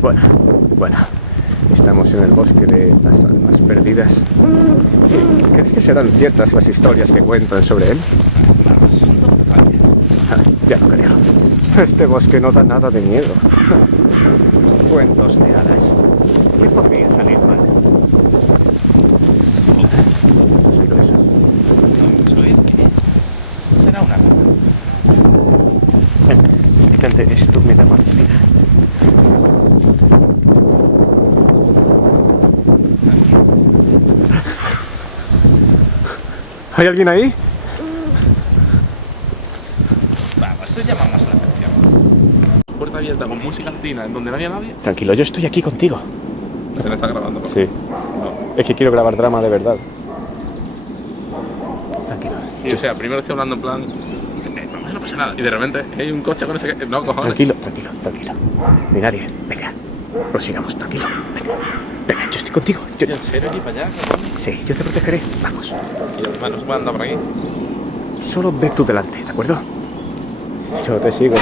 Bueno, estamos en el bosque de las almas perdidas. ¿Crees que serán ciertas las historias que cuentan sobre él? Ya no creo. Este bosque no da nada de miedo. Cuentos de hadas. ¿Qué podría salir mal? ¿Has oído eso? ¿Vamos a oír qué? Será una rata. Detente, es tu metamorfina. ¿Hay alguien ahí? Vamos, esto llama más la atención. Puerta abierta con música latina en donde no había nadie. Tranquilo, yo estoy aquí contigo. Se le está grabando. ¿No? Sí. No. Es que quiero grabar drama de verdad. Tranquilo. Sí, o sea, primero estoy hablando en plan. No pasa nada. Y de repente hay un coche con ese que. No, cojones. Tranquilo. Ni nadie. Venga. Prosigamos, tranquilo. Venga, yo estoy contigo. ¿En serio aquí para allá? Sí, yo te protegeré. Vamos. Y los manos van a andar por aquí. Solo ve tú delante, ¿de acuerdo? Yo te sigo.